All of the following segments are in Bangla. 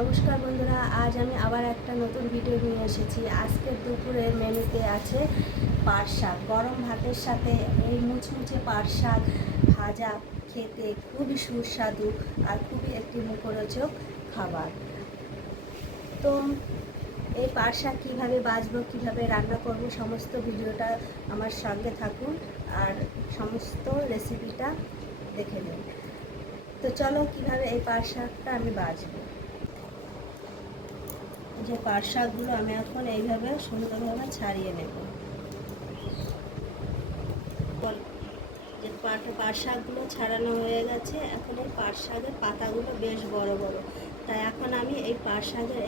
নমস্কার বন্ধুরা, আজ আমি আবার একটা নতুন ভিডিও নিয়ে এসেছি। আজকের দুপুরের মেনুতে আছে পাট শাক। গরম ভাতের সাথে এই মুচমুচে পাট শাক ভাজা খেতে খুবই সুস্বাদু আর খুবই একটি মুখরোচক খাবার। তো এই পাট শাক কীভাবে বাছবো, কীভাবে রান্না করব, সমস্ত ভিডিওটা আমার সঙ্গে থাকুন আর সমস্ত রেসিপিটা দেখে নিন। তো চলো কীভাবে এই পাট শাকটা আমি বাছবো। যে পাট শাকগুলো আমি এখন এইভাবে সুন্দরভাবে ছাড়িয়ে নেব। যে পাট শাকগুলো ছাড়ানো হয়ে গেছে, এখন এই পাট শাকের পাতাগুলো বেশ বড় বড়, তাই এখন আমি এই পাট শাকের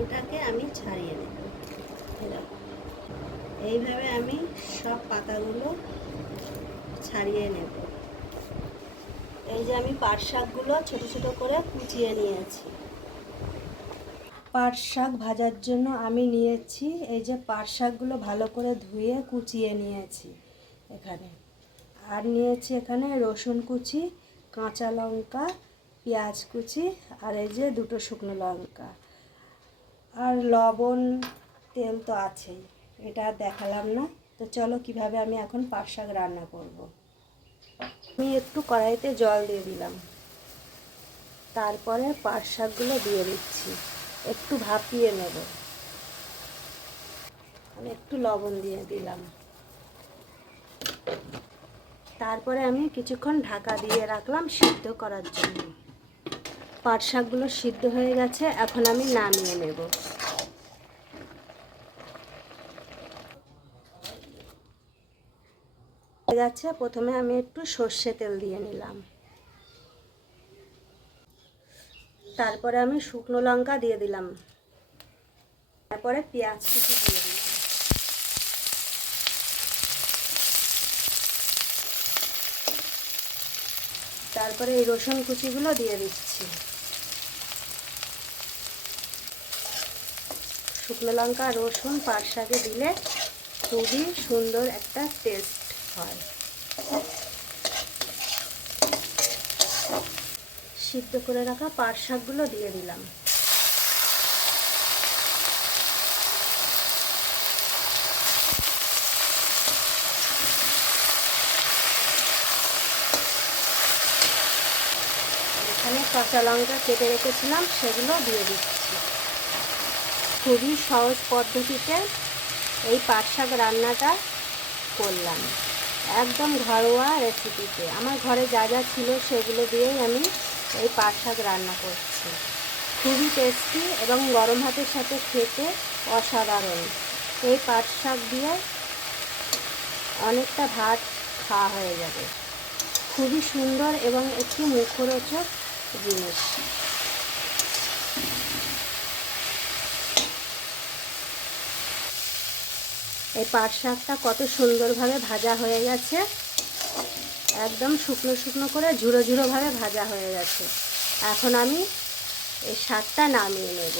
এটাকে আমি ছাড়িয়ে নেব। এইভাবে আমি সব পাতাগুলো ছাড়িয়ে নেব। এই যে আমি পাট শাকগুলো ছোট ছোট করে কুচিয়ে নিয়েছি। পাট শাক ভাজার জন্য আমি নিয়েছি এই যে পাট শাকগুলো ভালো করে ধুয়ে কুচিয়ে নিয়েছি এখানে, আর নিয়েছি এখানে রসুন কুচি, কাঁচা লঙ্কা, পেঁয়াজ কুচি, আর এই যে দুটো শুকনো লঙ্কা, আর লবণ, তেল তো আছেই, এটা দেখালাম না। তো চলো কিভাবে আমি এখন পাট শাক রান্না করব। আমি একটু কড়াইতে জল দিয়ে দিলাম, তারপরে পাট শাকগুলো দিয়ে দিচ্ছি, একটু ভাপিয়ে নেব। আমি একটু লবণ দিয়ে দিলাম, তারপরে আমি কিছুক্ষণ ঢাকা দিয়ে রাখলাম সিদ্ধ করার জন্য। পাট শাকগুলো সিদ্ধ হয়ে গেছে, এখন আমি নামিয়ে নেব। হয়ে গেছে, প্রথমে আমি একটু সর্ষে তেল দিয়ে নিলাম, তারপরে আমি শুকনো লঙ্কা দিয়ে দিলাম, তারপরে পেঁয়াজ কুচি দিয়ে দিলাম, তারপরে এই রসুন কুচিগুলো দিয়ে দিচ্ছি। শুকনো লঙ্কা রসুন পাট শাকে দিলে খুবই সুন্দর একটা টেস্ট হয়। সিদ্ধ করে রাখা পাট শাকগুলো দিয়ে দিলাম, এখানে কাঁচা লঙ্কা কেটে রেখেছিলাম সেগুলো দিয়ে দিচ্ছি। খুবই সহজ পদ্ধতিতে এই পাট শাক রান্নাটা করলাম, একদম ঘরোয়া রেসিপিতে। আমার ঘরে যা যা ছিল সেগুলো দিয়েই আমি এই পাট শাক রান্না করছি। খুবই টেস্টি এবং গরম ভাতের সাথে খেতে অসাধারণ। এই পাট শাক দিয়ে অনেকটা ভাত খাওয়া হয়ে যাবে। খুবই সুন্দর এবং একটি মুখরোচক জিনিস। এই পাট শাকটা কত সুন্দরভাবে ভাজা হয়ে গেছে, একদম শুকনো শুকনো করে ঝুড়ো ঝুড়োভাবে ভাজা হয়ে গেছে। এখন আমি এই শাকটা নামিয়ে নেব।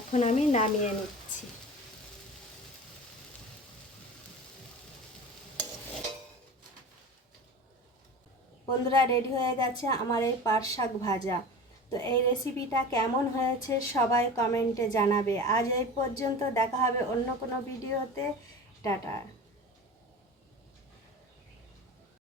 এখন আমি নামিয়ে নিচ্ছি। বন্ধুরা, রেডি হয়ে গেছে আমার এই পাট শাক ভাজা। তো এই রেসিপিটা কেমন হয়েছে সবাই কমেন্টে জানাবে। আজ এই পর্যন্ত, দেখা হবে অন্য কোনো ভিডিওতে। টাটা।